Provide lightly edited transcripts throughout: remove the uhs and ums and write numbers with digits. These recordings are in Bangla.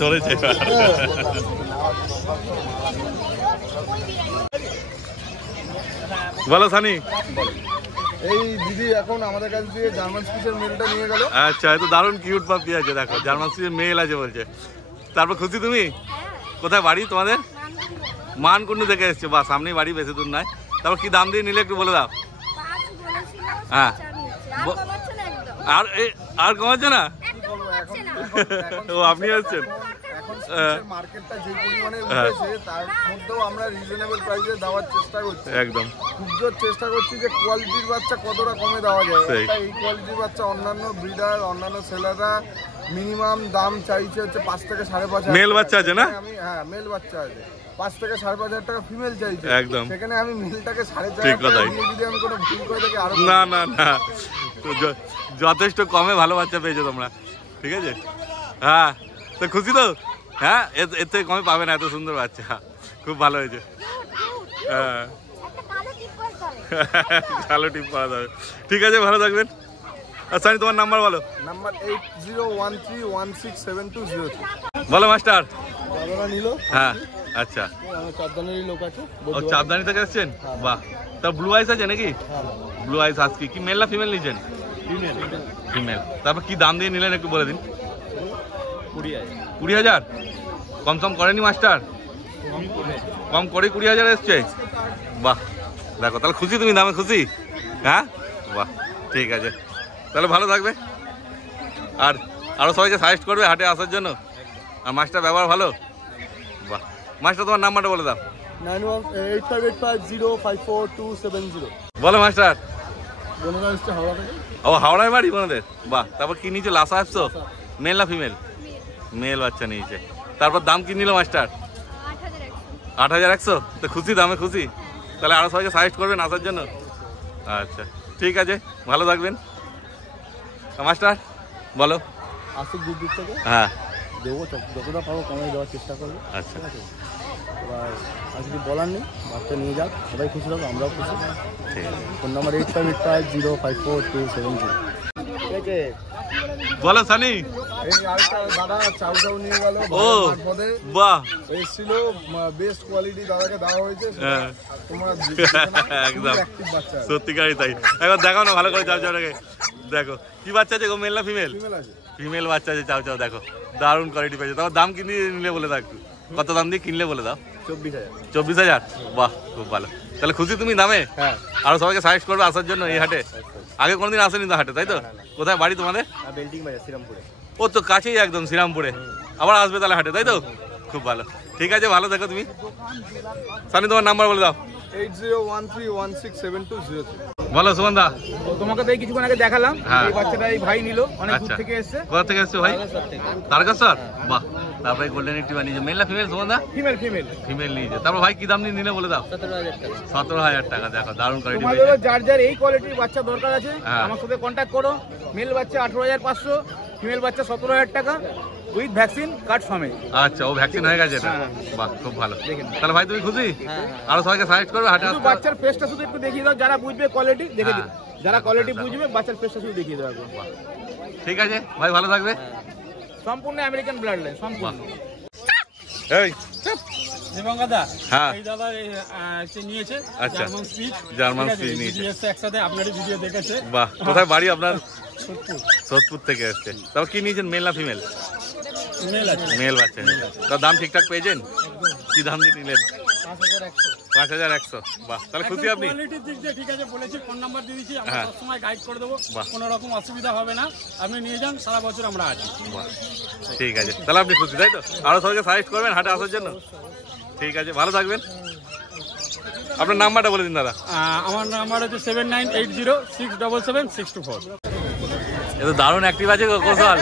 ধরেছে বলো সানি। এই দিদি এখন আমাদের কাছ থেকে জার্মান স্পিচের মেলটা নিয়ে গেল। আচ্ছা, এত দারুণ কিউট পাপি আছে, দেখো জার্মান স্পিচের মেল আছে বলছে। তারপর খুশি তুমি? কোথায় বাড়ি তোমাদের? মানকুণ্ডু থেকে এসছো, বা সামনেই বাড়ি, বেশি দূর নয়। তারপর কি দাম দিয়ে নিলে একটু বলে দাও। হ্যাঁ, আর কমাচ্ছে না? ও আপনি আসছেন? মার্কেটটা যে পরিমাণে উঠেছে তার মধ্যেও আমরা রিজনেবল প্রাইসে দেওয়ার চেষ্টা করছি। একদম খুব জোর চেষ্টা করছি যে কোয়ালিটির বাচ্চা কতটা কমে দেওয়া যায়। এই কোয়ালিটির বাচ্চা অন্যান্য ব্রিডার, অন্যান্য সেলাররা মিনিমাম দাম চাইছে হচ্ছে 5 থেকে 5.5 মেল বাচ্চা আছে না? আমি হ্যাঁ মেল বাচ্চা আছে, 5 থেকে 5.5 টাকা ফিমেল চাইছে। একদম, সেখানে আমি মেলটাকে 4.5 ঠিক কথাই। দিয়ে যদি আমি কোনো ভুল করে থাকি আরো না না না, যথেষ্ট কমে ভালো বাচ্চা পেয়েছো তোমরা, ঠিক আছে। হ্যাঁ, তো খুশি তো? হ্যাঁ, এর থেকে কমে পাবে না, এত সুন্দর বাচ্চা, খুব ভালো হয়েছে। হ্যাঁ, ভালো টিপ করা যাবে, ঠিক আছে, ভালো থাকবেন। আচ্ছা, তোমার নাম্বার বলো। নাম্বার 8013167203। বলো মাস্টার। দাদারা নিল। হ্যাঁ, আচ্ছা, চাঁদদানির লোক আছে। ও চাঁদদানি থেকে এসছেন? বাহ, তা ব্লু আইস আছে নাকি? ব্লু আইস আজকে কি মেল না ফিমেল নিয়েছেন? ফিমেল। তারপর কি দাম দিয়ে নিলেন একটু বলে দিন। 20,000। কম সম করেনি মাস্টার? কম করে 20,000 এসছে। বাহ, দেখো তাহলে খুশি তুমি, দামে খুশি? হ্যাঁ, বাহ, ঠিক আছে, তাহলে ভালো থাকবে। আর আরো সবাইকে সাজেস্ট করবে হাটে আসার জন্য। আর মাস্টার ব্যবহার ভালো। বাহ, মাস্টার তোমার নাম্বারটা বলে দাও। 918585054270। বলো মাস্টার। বোনেরা এসছে হাওড়া থেকে। ও, হাওড়ায় বাড়ি বোনদের? বাহ, তারপর কি নিয়েছে? লাসা আসছো? মেল না ফিমেল? মেল বাচ্চা নিয়েছে। তারপর দাম কি নিল মাস্টার? 8,100। তো খুশি, দামে খুশি? তাহলে আরো সবাইকে সাজেস্ট করবেন আসার জন্য। আচ্ছা, ঠিক আছে, ভালো থাকবেন। মাস্টার বলো। আসুক দূর দূর থেকে। হ্যাঁ, দেবো, যতটা পাবো কমে দেওয়ার চেষ্টা করবো। আচ্ছা, এবার আর কিছু বলার নেই, বাচ্চা নিয়ে যাক, সবাই খুশি থাকবো, আমরাও খুশি। ঠিক আছে। Phone number 8585054270। ঠিক আছে, বলো সানি। এই আরেকটা দাদা চাউ চাউ নিয়ে গেল। ও বাহ, এসেছিল, বেস্ট কোয়ালিটি দাদাকে দেওয়া হয়েছে। হ্যাঁ, তোমরা একদম অ্যাক্টিভ বাচ্চা সত্যিকারই তাই। একবার দেখাও না ভালো করে চাও চাওটাকে। দেখো কি বাচ্চা আছে গো, মেল না ফিমেল? ফিমেল আছে। ফিমেল বাচ্চা আছে, চাও চাও, দেখো দারুণ কোয়ালিটি পেয়েছে। তোমার দাম কিনে নিলে বলে দাও একটু, কত দাম দিয়ে কিনলে বলে দাও। 24,000। 24,000? বাহ, খুব ভালো। তাহলে খুশি তুমি দামে? হ্যাঁ। আরো সবাইকে সাজেস্ট করবে আসার জন্য এই হাটে। আগে কোনোদিন আসেনি তো হাটে, তাই তো? কোথায় বাড়ি তোমাদের? বেল্টিং বাজার, শ্রীরামপুরে। ও তো কাছেই একদম, শ্রীরামপুরে। আবার আসবে তাহলে হাটে, তাই তো? খুব ভালো, ঠিক আছে, ভালো দেখো তুমি। সানি তোমার নাম্বার বলে দাও। 8013167203। বলো সুমনদা। তোমাকে তো এই কিছুক্ষণ আগে দেখালাম। হ্যাঁ। এই বাচ্চাটা এই ভাই নিল, অনেক দূর আচ্ছা, থেকে এসেছে। কোথা থেকে এসছো ভাই? তারকেশ্বর। বাহ, তারপরে গোল্ডেন রিট্রিভার নিয়েছে, মেল না ফিমেল সুমনদা? ফিমেল ফিমেল ফিমেল নিয়েছে। তারপর ভাই কি দাম দিয়ে নিলে বলে দাও। 17,000 টাকা। দেখো দারুণ কোয়ালিটি তোমাদের পেয়েছে। যার যার এই কোয়ালিটির বাচ্চা দরকার আছে হ্যাঁ। আমার সাথে কন্ট্যাক্ট করো। মেল বাচ্চা 18,500, ফিমেল বাচ্চা 17,000 টাকা, উইথ ভ্যাকসিন কার্ড সমেত। আচ্ছা, ও ভ্যাকসিন হয়ে গেছে এটা? হ্যাঁ। বাহ, খুব ভালো। দেখেন। তাহলে ভাই তুমি খুশি? আরো সবাইকে সাজেস্ট করবে হাটে শুধু আসতে? বাচ্চার ফেসটা শুধু একটু দেখিয়ে দাও, যারা বুঝবে কোয়ালিটি দেখে দিও। হ্যাঁ। যারা কোয়ালিটি দেখো। বুঝবে বাচ্চার ফেসটা শুধু দেখিয়ে দেওয়া। ঠিক আছে ভাই, ভালো থাকবে। সম্পূর্ণ আমেরিকান ব্লাড লাইন, সম্পূর্ণ। এই দেবঙ্গদা, হ্যাঁ, এই দাদা নিয়েছে আচ্ছা, জার্মান স্পিচ। জার্মান স্পিচ নিয়েছে। একসাথে আপনারই ভিডিও দেখেছে। বাহ, কোথায় বাড়ি আপনার? সোদপুর থেকে এসছে। তারপর কি নিয়েছেন, মেল না ফিমেল? মেল আছে। মেল বাচ্চা নিয়েছেন। তার দাম ঠিকঠাক পেয়েছেন? কি দাম দিয়ে নিলেন? 5,100। বাহ, তাহলে খুশি আপনি? কোয়ালিটির দিক দিয়ে ঠিক আছে, বলেছি, ফোন নাম্বার দিয়ে দিচ্ছি, আমরা হ্যাঁ। সবসময় গাইড করে দেবো, বাহ। কোনো রকম অসুবিধা হবে না। আপনি নিয়ে যান, সারা বছর আমরা আছি। বাহ, ঠিক আছে, তাহলে আপনি খুশি, তাই তো? আরো সবাইকে সাজেস্ট করবেন হাটে আসার জন্য। ঠিক আছে, ভালো থাকবেন। আপনার নাম্বারটা বলে দিন দাদা। আমার নাম্বার হচ্ছে 7980677624। এটা দারুণ অ্যাক্টিভ আছে গো কৌশল।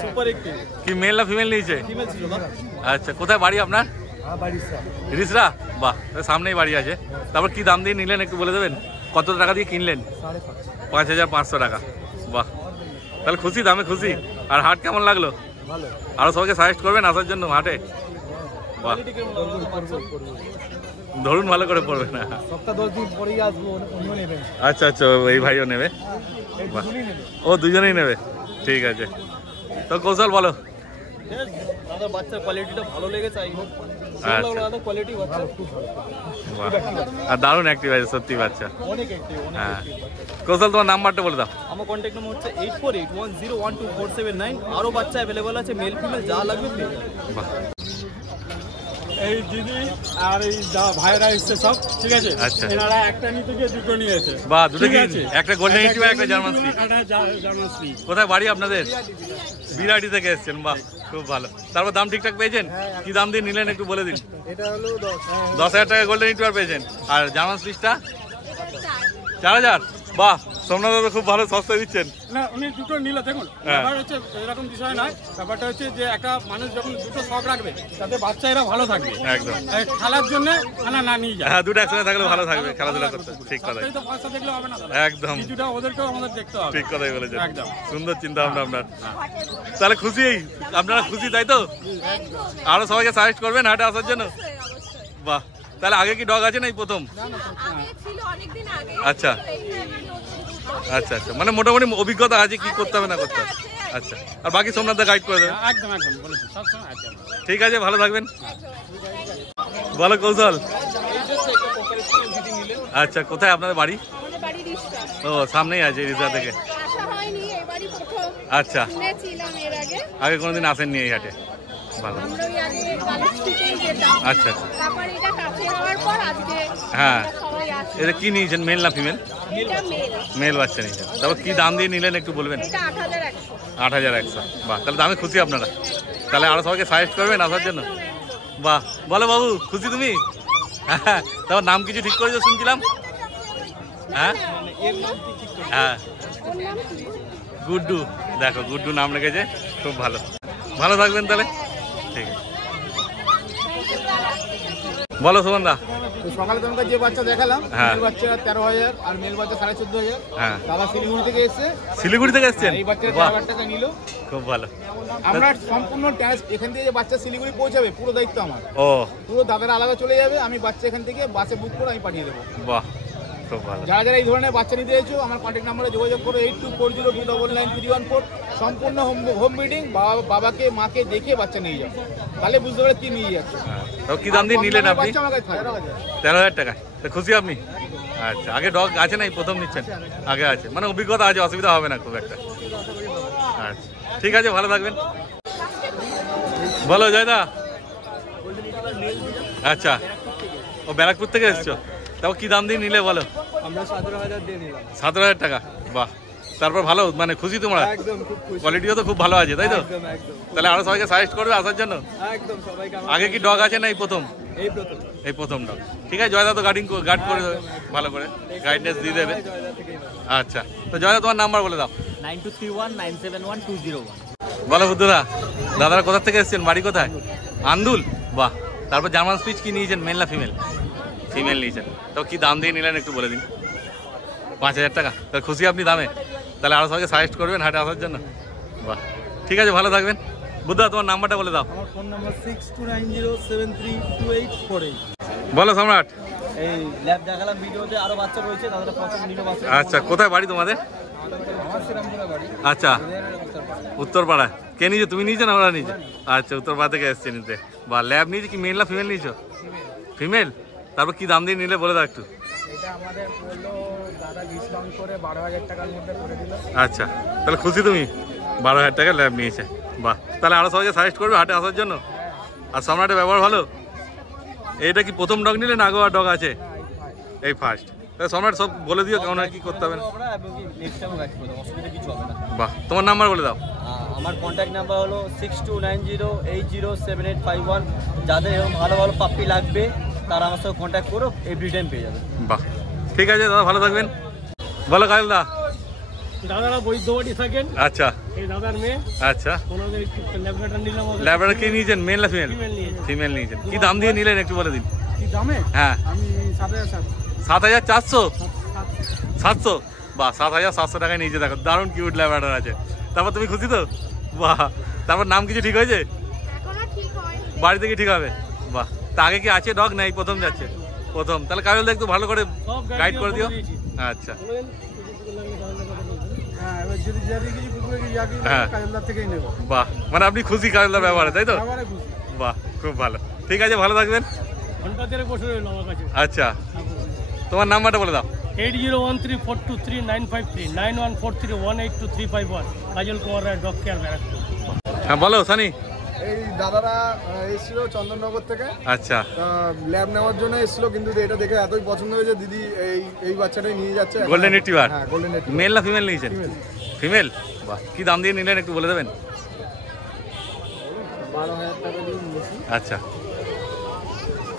সুপার একটি কি মেল না ফিমেল নিয়েছে? ফিমেল ছিল না? আচ্ছা, কোথায় বাড়ি আপনার? রিসরা। বাহ, সামনেই বাড়ি আছে। তারপর কি দাম দিয়ে নিলেন একটু বলে দেবেন? কত টাকা দিয়ে কিনলেন? 5,500 টাকা। বাহ, তাহলে খুশি, দামে খুশি। আর হাট কেমন লাগলো? আরো সবাইকে সাজেস্ট করবেন আসার জন্য হাটে? বাহ, ধরুন ভালো করে পড়বে না। সপ্তাহ 10 দিন পরেই আসবো, অন্য নেবেন। আচ্ছা আচ্ছা, এই ভাইও নেবে, বাহ। ও দুজনেই নেবে, ঠিক আছে। তো কৌশল বলো। দাদা বাচ্চার কোয়ালিটিটা ভালো লেগেছে, আই হোপ আচ্ছা। দাদা কোয়ালিটি বাচ্চা খুব ভালো, বাহ, আর দারুণ অ্যাক্টিভ আছে সত্যি বাচ্চা। অনেক অ্যাক্টিভ, অনেক হ্যাঁ অ্যাক্টিভ বাচ্চা। কৌশল তোমার নাম্বারটা বলে দাও। আমার কন্ট্যাক্ট নম্বর হচ্ছে 8481012479। আরও বাচ্চা অ্যাভেলেবল আছে, মেল ফিমেল যা লাগবে পেয়ে যাবে। বাহ, এই দিদি আর এই যা ভাইরা এসছে সব, ঠিক আছে? আচ্ছা। এনারা একটা নিতে গিয়ে দুটো নিয়েছে। বাহ, দুটো ঠিক কি? আছে? একটা গোল্ডেন রিট্রিভার, একটা জার্মান স্পিচ। একটা জার্মান স্পিচ। কোথায় বাড়ি আপনাদের? বিরাটি থেকে এসেছেন, বাহ খুব ভালো। তারপর দাম ঠিকঠাক পেয়েছেন? কি দাম দিয়ে নিলেন একটু বলে দিন। এটা হলো 10,000 টাকা গোল্ডেন রিট্রিভার পেয়েছেন, আর জার্মান স্পিচটা 4,000। বাহ, সোমনাথ দাদা খুব ভালো সস্তায় দিচ্ছেন। না, উনি দুটো নিল। দেখুন, হ্যাঁ। ব্যাপার হচ্ছে এরকম বিষয় নয়। ব্যাপারটা হচ্ছে যে একটা মানুষ যখন দুটো শখ রাখবে, তাতে বাচ্চারা ভালো থাকবে। একদম। এই খেলার জন্য না নিয়ে যায়। হ্যাঁ, দুটো একসঙ্গে থাকলে ভালো থাকবে খেলাধুলা করতে, ঠিক কথা। সবটাই তো পয়সা দেখলে হবে না দাদা। একদম কিছুটা ওদেরকেও আমাদের দেখতে হবে। ঠিক কথাই বলেছেন, একদম। সুন্দর চিন্তা ভাবনা আপনার। তাহলে খুশি, আপনারা খুশি তাই তো? আরো সবাইকে সাজেস্ট করবেন হাটে আসার জন্য? বাহ, তাহলে আগে কি ডগ আছে না এই প্রথম? আচ্ছা আচ্ছা আচ্ছা, মানে মোটামুটি অভিজ্ঞতা আছে কি করতে হবে না করতে হবে। আচ্ছা, আর বাকি সোমনাথ গাইড করে দেবে। একদম একদম বলেছি, সবসময় আছে। ঠিক আছে, ভালো থাকবেন। বলো কৌশল। আচ্ছা, কোথায় আপনাদের বাড়ি? আমাদের বাড়ি রিস্কা। ও সামনেই আছে রিজা থেকে। আসা হয়নি, এবারই প্রথম। আচ্ছা, শুনেছিলাম এর আগে। আগে কোনোদিন আসেননি এই হাটে? ভালো। আমরা ওই আগে গালাক্সিতেই যেতাম। আচ্ছা। তারপর এটা কাছে হওয়ার পর আজকে হ্যাঁ। আমরা সবাই আসি। এটা কি নিয়েছেন, মেল না ফিমেল? এটা মেল। মেল বাচ্চা নিয়েছেন। তারপর কি দাম দিয়ে নিলেন একটু বলবেন? এটা 8100। 8,100। বাহ, তাহলে দামে খুশি আপনারা? তাহলে আরো সবাইকে সাজেস্ট করবেন আসার জন্য? বাহ, বলো বাবু, খুশি তুমি? হ্যাঁ, তারপর নাম কিছু ঠিক করেছো শুনছিলাম। হ্যাঁ হ্যাঁ, ওর নাম কি? গুড্ডু। দেখো, গুড্ডু নাম রেখেছে, খুব ভালো। ভালো থাকবেন তাহলে, ঠিক আছে। বলো সুমনদা। সকালে তোমাকে যে বাচ্চা দেখালাম, হ্যাঁ। মেল বাচ্চা 13,000 আর মেল বাচ্চা 14,500। হ্যাঁ, দাদা শিলিগুড়ি থেকে এসেছে, শিলিগুড়ি থেকে এসছেন? এই বাচ্চাটা বাহ, 13,000 টাকা নিল। খুব ভালো। আমরা সম্পূর্ণ ট্যাক্স, এখান থেকে যে বাচ্চা শিলিগুড়ি পৌঁছাবে পুরো দায়িত্ব আমার। ও পুরো দাদারা আলাদা চলে যাবে, আমি বাচ্চা এখান থেকে বাসে বুক করে আমি পাঠিয়ে দেবো। বাহ, খুব ভালো। যারা যারা এই ধরনের বাচ্চা নিতে চাইছো আমার কন্ট্যাক্ট নাম্বারে যোগাযোগ করো 8240299314। সম্পূর্ণ হোম ব্রিডিং, বাবাকে মাকে দেখে বাচ্চা নিয়ে যাও, তাহলে বুঝতে পারবে কি নিয়ে যাচ্ছে। হ্যাঁ, তো কি দাম দিয়ে নিলেন আপনি? বাচ্চা আমার কাছে থাকে। 13,000 টাকা। তো খুশি আপনি? আচ্ছা, আগে ডগ আছে না এই প্রথম নিচ্ছেন? আগে আছে, মানে অভিজ্ঞতা আছে, অসুবিধা হবে না খুব একটা। আচ্ছা, ঠিক আছে, ভালো থাকবেন। বলো জয়দা। আচ্ছা, ও ব্যারাকপুর থেকে এসছো? তাও কি দাম দিয়ে নিলে বলো? আমরা 17,000 দিয়ে নিলাম। 17,000 টাকা। বাহ, তারপর ভালো, মানে খুশি তোমরা? একদম খুব খুশি। কোয়ালিটিও তো খুব ভালো আছে তাই তো? একদম একদম তাহলে আরো সবাইকে সাজেস্ট করবে আসার জন্য? একদম সবাইকে আগে কি ডগ আছে না এই প্রথম? এই প্রথম এই প্রথম ডগ। ঠিক আছে, জয়দা তো গার্ড করে দেবে ভালো করে, গাইডনেস দিয়ে দেবে। আচ্ছা, তো জয়দা তোমার নাম্বার বলে দাও। 9231971201। বলো বুদ্ধদা, দাদারা কোথা থেকে এসেছেন, বাড়ি কোথায়? আন্দুল। বাহ, তারপর জার্মান স্পিচ কি নিয়েছেন, মেল না ফিমেল? ফিমেল নিয়েছেন। তো কি দাম দিয়ে নিলেন একটু বলে দিন। 5,000 টাকা। তাহলে খুশি আপনি দামে? তাহলে আরও সবাইকে সাজেস্ট করবেন হাটে আসার জন্য? বাহ, ঠিক আছে, ভালো থাকবেন। বুদ্ধদা তোমার নাম্বারটা বলে দাও। আমার ফোন নাম্বার 6290732848। বলো সম্রাট। এই ল্যাব দেখালাম ভিডিওতে, আরো বাচ্চা রয়েছে, দাদারা পছন্দ নিল বাচ্চা। আচ্ছা, কোথায় বাড়ি তোমাদের? আমার শ্রীরামপুরে বাড়ি। আচ্ছা, উত্তরপাড়া। কে নিয়েছো, তুমি নিয়েছো না ওরা নিয়েছো? আচ্ছা, উত্তরপাড়া থেকে এসছে নিতে। বা ল্যাব নিয়েছো কি মেল না ফিমেল নিয়েছো? ফিমেল। তারপর কি দাম দিয়ে নিলে বলে দাও একটু। এটা আমাদের বললো দাদা ডিসকাউন্ট করে 12,000 টাকার মধ্যে করে দিল। আচ্ছা, তাহলে খুশি তুমি? 12,000 টাকা ল্যাব নিয়েছে। বাহ, তাহলে আরও সবাইকে সাজেস্ট করবে হাটে আসার জন্য? আর সম্রাটের ব্যবহার ভালো? এইটা কি প্রথম ডগ নিলে না আগো আর ডগ আছে? এই ফার্স্ট। তাহলে সম্রাট সব বলে দিও কেমন হয় কি করতে হবে না। অসুবিধা কিছু হবে না। বাহ, তোমার নাম্বার বলে দাও। আমার কন্ট্যাক্ট নাম্বার হলো 6290807851। যাদের এরকম ভালো ভালো পাপ্পি লাগবে তারা আমার সাথে কন্ট্যাক্ট করো, এভরি টাইম পেয়ে যাবে। বাহ, ঠিক আছে দাদা, ভালো থাকবেন। বলো কায়ল দা। দাদারা বৈদ্যবাড়ি থাকেন, আচ্ছা এই দাদার মেয়ে, আচ্ছা। ওনাদের ল্যাবরেটরি নিলাম। ল্যাবরেটরি কি নিয়েছেন, মেল না ফিমেল? Female নিয়েছেন। ফিমেল নিয়েছেন। কি দাম দিয়ে নিলেন একটু বলে দিন। কি দামে? হ্যাঁ, আমি 7,700। 7,400। 700। বাহ, 7,700 টাকায় নিয়েছে। দেখো, দারুণ কিউট ল্যাবরেটর আছে। তারপর তুমি খুশি তো? বাহ, তারপর নাম কিছু ঠিক হয়েছে? এখনো ঠিক হয়নি। বাড়ি থেকে ঠিক হবে। বাহ, তা আগে কি আছে ডগ না এই প্রথম যাচ্ছে? প্রথম, তাহলে কাজল একটু ভালো করে সব গাইড করে দিও। দিয়েছি। আচ্ছা হ্যাঁ, এবার যদি যাবি কিছু কুকুরে কি যাবি হ্যাঁ। কাজলদার থেকেই নেবো। বাহ, মানে আপনি খুশি কাজলদার ব্যাপারে, তাই তো? আমারে খুশি। বাহ, খুব ভালো। ঠিক আছে, ভালো থাকবেন। ঘন্টা দেড়েক বসে রইলো আমার কাছে। আচ্ছা, তোমার নাম্বারটা বলে দাও। 8013423953 9143182351 কাজল কুমার রায় ডগ কেয়ার ব্যারাকপুর। হ্যাঁ বলো সানি। এই দাদারা এসেছিল চন্দননগর থেকে, আচ্ছা ল্যাব নেওয়ার জন্য এসেছিল, কিন্তু এটা দেখে এতই পছন্দ হয়েছে দিদি এই বাচ্চাটাই নিয়ে যাচ্ছে। গোল্ডেন রিট্রিভার, হ্যাঁ গোল্ডেন রিট্রিভার। মেল না ফিমেল নিয়েছেন? ফিমেল। বাহ, কি দাম দিয়ে নিলেন একটু বলে দেবেন? 12,000 টাকা দিয়ে নিয়েছি। আচ্ছা,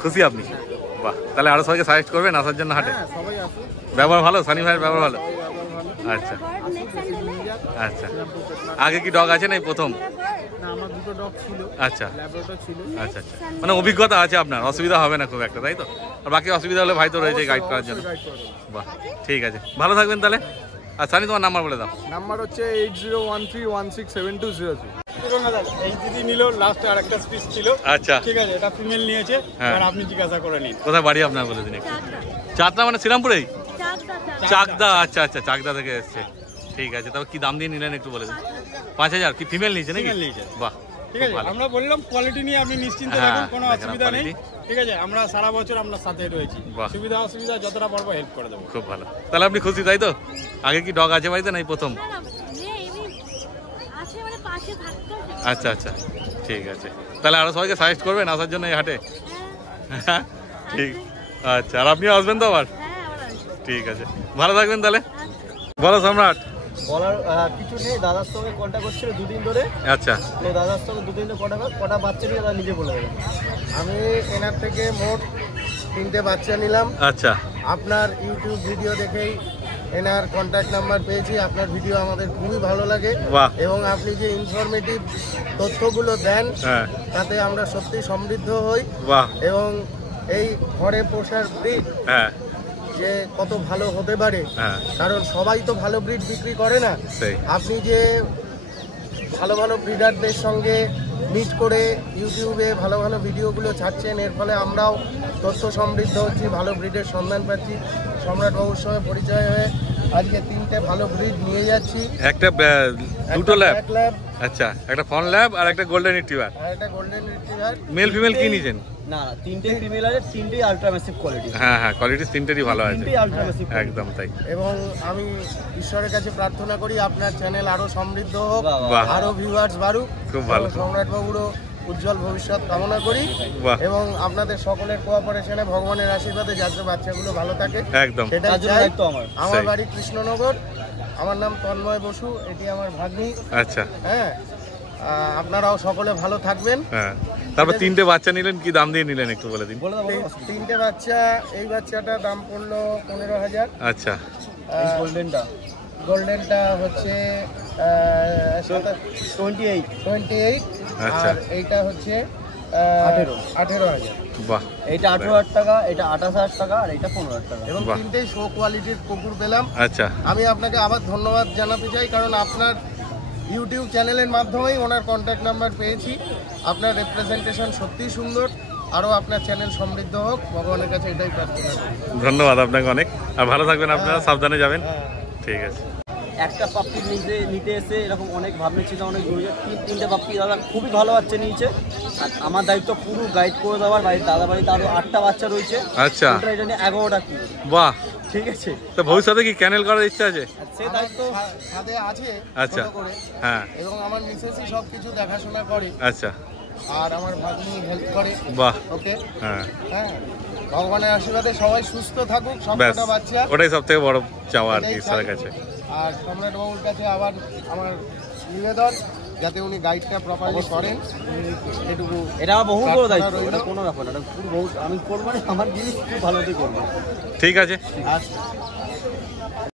খুশি আপনি? বাহ, তাহলে আরো সবাইকে সাজেস্ট করবেন আসার জন্য হাটে? হ্যাঁ সবাই আসুন, ব্যবহার ভালো, সানি ভাইয়ের ব্যবহার ভালো। সবাই আবার ভালো। আচ্ছা নেক্সট সানডে আচ্ছা, আগে কি ডগ আছে না এই প্রথম? না আমার দুটো ডগ ছিল, আচ্ছা ল্যাব্রাডর ছিল। আচ্ছা আচ্ছা, মানে অভিজ্ঞতা আছে আপনার, অসুবিধা হবে না খুব একটা, তাই তো? আর বাকি অসুবিধা হলে ভাই তো রয়েছে গাইড করার জন্য। গাইড করে দেবো। বাহ, ঠিক আছে, ভালো থাকবেন তাহলে। আর সানি তোমার নাম্বার বলে দাও। নাম্বার হচ্ছে 8013167203। এই দিদি নিল, লাস্টে আর একটা পিস ছিল। আচ্ছা ঠিক আছে, এটা ফিমেল নিয়েছে। হ্যাঁ। এবার আপনি জিজ্ঞাসা করে নিন। কোথায় বাড়ি আপনার বলে দিন একটু। চাকদা চাকদা মানে শ্রীরামপুরেই? চাকদা চাকদা, আচ্ছা আচ্ছা, চাকদা থেকে এসছে। ঠিক আছে, তবে কি দাম দিয়ে নিলেন একটু বলে দিন। 5,000 কি ফিমেল নিয়েছে নাকি? Female নিয়েছে। বাহ, ঠিক খুব আছে, ভালো। আমরা বললাম কোয়ালিটি নিয়ে আপনি নিশ্চিন্তে হ্যাঁ, থাকুন, কোনো দেখেন অসুবিধা নেই। quality। ঠিক আছে, আমরা সারা বছর আপনার সাথে রয়েছি। বাহ। সুবিধা অসুবিধা যতটা পারবো হেল্প করে দেবো। খুব ভালো, তাহলে আপনি খুশি তাই তো? আগে কি ডগ আছে বাড়িতে নাই প্রথম? না না এমনি আছে মানে পাশে থাকতে হবে। আচ্ছা আচ্ছা, ঠিক আছে, তাহলে আরো সবাইকে সাজেস্ট করবেন আসার জন্য এই হাটে? হ্যাঁ ঠিক, আচ্ছা, আর আপনিও আসবেন তো আবার? হ্যাঁ আবার আসবো। ঠিক আছে, ভালো থাকবেন তাহলে। আচ্ছা। বলো সম্রাট। বলার কিছু নেই, দাদার সঙ্গে কন্ট্যাক্ট করছিল দুদিন ধরে। আচ্ছা তো দাদার সঙ্গে দুদিন ধরে কটা বাচ্চা নিয়ে দাদা নিজে বলে দেবেন। আমি এনার থেকে মোট 3টে বাচ্চা নিলাম। আচ্ছা আপনার ইউটিউব ভিডিও দেখেই এনার কন্ট্যাক্ট নাম্বার পেয়েছি। আপনার ভিডিও আমাদের খুবই ভালো লাগে বাহ। এবং আপনি যে ইনফরমেটিভ তথ্যগুলো দেন হ্যাঁ তাতে আমরা সত্যি সমৃদ্ধ হই। বাহ, এবং এই ঘরে পোষার ব্রিড হ্যাঁ যে কত ভালো হতে পারে, হ্যাঁ কারণ সবাই তো ভালো ব্রিড বিক্রি করে না। সেই আপনি যে ভালো ভালো ব্রিডারদের সঙ্গে মিট করে ইউটিউবে ভালো ভালো ভিডিওগুলো ছাড়ছেন, এর ফলে আমরাও তথ্য সমৃদ্ধ হচ্ছি, ভালো ব্রিডের সন্ধান পাচ্ছি। সম্রাটবাবুর সঙ্গে পরিচয় হয়ে আজকে 3টে ভালো ব্রিড নিয়ে যাচ্ছি। একটা দুটো ল্যাব, এক ল্যাব আচ্ছা, একটা ফন ল্যাব আর একটা গোল্ডেন রিট্রিভার। আর একটা গোল্ডেন রিট্রিভার। মেল ফিমেল কি নিয়েছেন? না না, 3টে ফিমেল আছে, 3টেই আলট্রামেসিভ কোয়ালিটি। হ্যাঁ হ্যাঁ, কোয়ালিটি তিনটেরই ভালো আছে, 3টেই আলট্রামেসিভ। একদম তাই। এবং আমি ঈশ্বরের কাছে প্রার্থনা করি আপনার চ্যানেল আরো সমৃদ্ধ হোক, বাহ। আরো ভিউয়ার্স বাড়ুক। খুব ভালো। এবং সম্রাটবাবুরও উজ্জ্বল ভবিষ্যৎ কামনা করি বাহ। এবং আপনাদের সকলের কোঅপারেশনে ভগবানের আশীর্বাদে যাতে বাচ্চাগুলো ভালো থাকে একদম সেটা তার জন্য দায়িত্ব আমার। আমার সেই। বাড়ি কৃষ্ণনগর, আমার নাম তন্ময় বসু, এটি আমার ভাগ্নি। আচ্ছা হ্যাঁ, আপনারাও সকলে ভালো থাকবেন। হ্যাঁ, তারপর 3টে বাচ্চা নিলেন, কি দাম দিয়ে নিলেন একটু বলে দিন। বলে দাও, বলে দাও। 3টে বাচ্চা, এই বাচ্চাটার দাম পড়লো 15,000। আচ্ছা এই গোল্ডেনটা গোল্ডেনটা হচ্ছে 28। 28। আচ্ছা। আর এইটা হচ্ছে 18,000। বাহ, এইটা 18,000 টাকা, এটা 28,000 টাকা, আর এটা 15,000 টাকা। এবং বাহ। 3টেই শো কোয়ালিটির কুকুর পেলাম। আচ্ছা আমি আপনাকে আবার ধন্যবাদ জানাতে চাই, কারণ আপনার ইউটিউব চ্যানেলের মাধ্যমেই ওনার কন্ট্যাক্ট নাম্বার পেয়েছি। আপনার রেপ্রেজেন্টেশন সত্যিই সুন্দর, আরও আপনার চ্যানেল সমৃদ্ধ হোক, ভগবানের কাছে এটাই প্রার্থনা করি। ধন্যবাদ আপনাকে অনেক, আর ভালো থাকবেন আপনারা, সাবধানে যাবেন। ঠিক আছে। একটা পাপ্পি নিতে এসে এরকম অনেক ভাবনা ছিল, অনেক দূরে 3টে পাপ্পি দাদা খুবই ভালো বাচ্চা নিয়েছে। আর আমার দায়িত্ব পুরো গাইড করে দেওয়ার। বাড়ির দাদা বাড়িতে আরও 8টা বাচ্চা রয়েছে। আচ্ছা ওটা এটা নিয়ে 11টা কি, বাহ, ঠিক আছে। তো ভবিষ্যতে কি ক্যানেল করার ইচ্ছা আছে? সে আমার দায়িত্ব ছাদে আছে আচ্ছা। ছোট করে, হ্যাঁ এবং আমার মিসেসই সব কিছু দেখাশোনা করে, আচ্ছা, আর আমার ভাগ্নি হেল্প করে। বাহ, ওকে, হ্যাঁ হ্যাঁ, ভগবানের আশীর্বাদে সবাই সুস্থ থাকুক, ব্যাস, সবকটা বাচ্চা। ওটাই সব থেকে বড় চাওয়া আর কি এটাই ঈশ্বরের চাই। কাছে। আর সম্রাটবাবুর কাছে আবার আমার নিবেদন, যাতে উনি গাইডটা প্রপারলি করেন, এটুকু। এটা আমার বহু বড় দায়িত্ব, প্রার্থনা রইলো। এটা কোনো ব্যাপার না, এটা পুরো বহু আমি করবো, মানে আমার জিনিস খুব ভালোতেই করবো। ঠিক আছে। আচ্ছা।